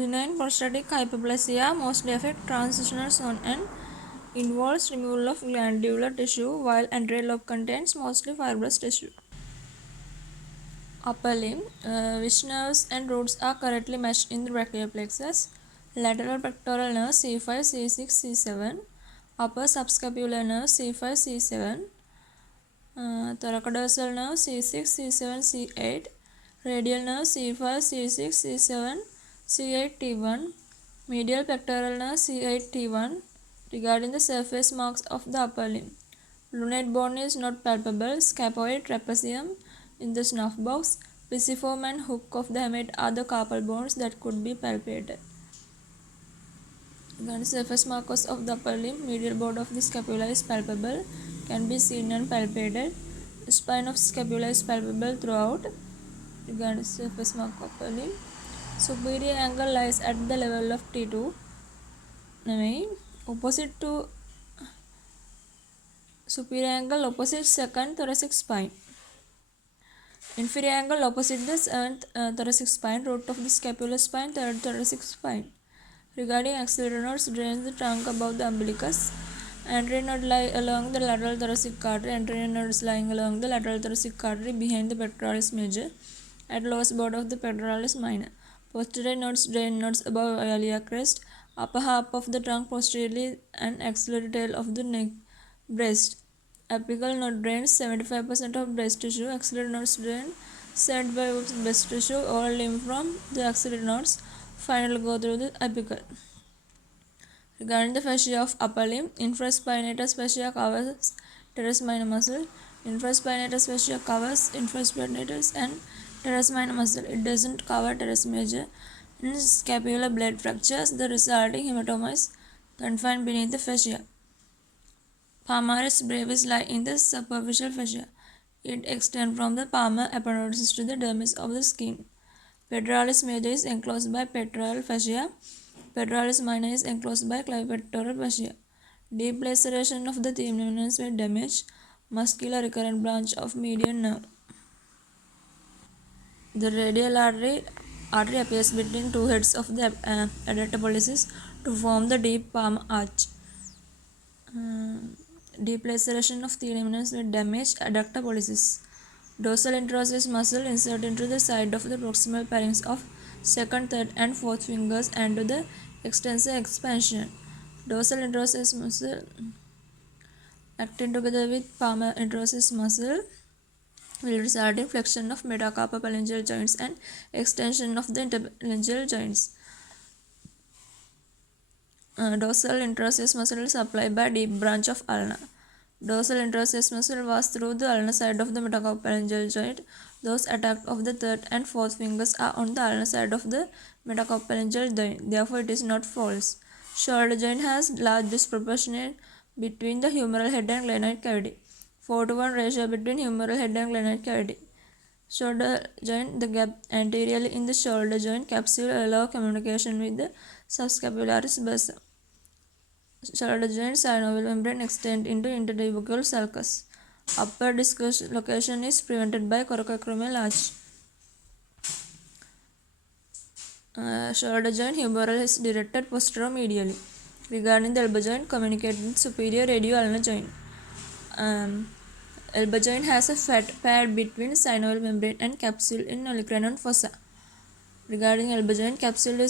Benign prostatic hyperplasia mostly affect transitional zone and involves removal of glandular tissue, while anterior lobe contains mostly fibrous tissue. Upper limb, which nerves and roots are correctly meshed in the brachial plexus. Lateral pectoral nerve C5, C6, C7. Upper subscapular nerve C5, C7. Thoracodorsal nerve C6, C7, C8. Radial nerve C5, C6, C7, C8, T1. Medial pectoral nerve C8, T1. Regarding the surface marks of the upper limb, lunate bone is not palpable. Scaphoid, trapezium in the snuff box, pisiform and hook of the hamate are the carpal bones that could be palpated. Regarding surface markers of the upper limb, medial border of the scapula is palpable, can be seen and palpated. The spine of scapula is palpable throughout. Regarding surface mark of upper limb, superior angle lies at the level of T2. Opposite to superior angle opposite second thoracic spine. Inferior angle opposite the seventh thoracic spine, root of the scapular spine, third thoracic spine. Regarding axillary nodes, drains the trunk above the umbilicus. Anterior node lie along the lateral thoracic artery. Anterior node is lying along the lateral thoracic artery behind the pectoralis major, at lowest border of the pectoralis minor. Posterior nodes drain nodes above iliac crest, upper half of the trunk posteriorly, and axillary tail of the neck, breast. Apical node drains 75% of breast tissue. Axillary nodes drain 75% of breast tissue. All lymph from the axillary nodes finally go through the apical. Regarding the fascia of upper limb, infraspinatus fascia covers teres minor muscle. Infraspinatus fascia covers infraspinatus and teres minor muscle. It doesn't cover teres major. In scapular blade fractures, the resulting hematoma is confined beneath the fascia. Palmaris brevis lie in the superficial fascia. It extends from the palmar aponeurosis to the dermis of the skin. Pectoralis major is enclosed by pectoral fascia. Pectoralis minor is enclosed by clavipectoral fascia. Deep laceration of the themelminus may damage muscular recurrent branch of median nerve. The radial artery appears between two heads of the adductor pollicis to form the deep palmar arch. Deep laceration of themelminus may damage adductor pollicis. Dorsal interosseous muscle insert into the side of the proximal pharynx of second, third, and fourth fingers and to the extensor expansion. Dorsal interosseous muscle acting together with palmar interosseous muscle will result in flexion of metacarpophalangeal joints and extension of the interphalangeal joints. Dorsal interosseous muscle is supplied by deep branch of ulna. Dorsal interosseous muscle was through the ulnar side of the metacarpophalangeal joint. Those attacked of the third and fourth fingers are on the ulnar side of the metacarpophalangeal joint. Therefore, it is not false. Shoulder joint has large disproportionate between the humeral head and glenoid cavity. 4:1 ratio between humeral head and glenoid cavity. Shoulder joint, the gap anteriorly in the shoulder joint capsule allow communication with the subscapularis bursa. Shoulder joint synovial membrane extend into intertubercle sulcus. Upper dislocation is prevented by coracoacromial arch. Shoulder joint humeral is directed posteromedially. Regarding the elbow joint, communicate with superior radioulnar joint. Elbow joint has a fat pad between synovial membrane and capsule in olecranon fossa. Regarding elbow joint, capsule is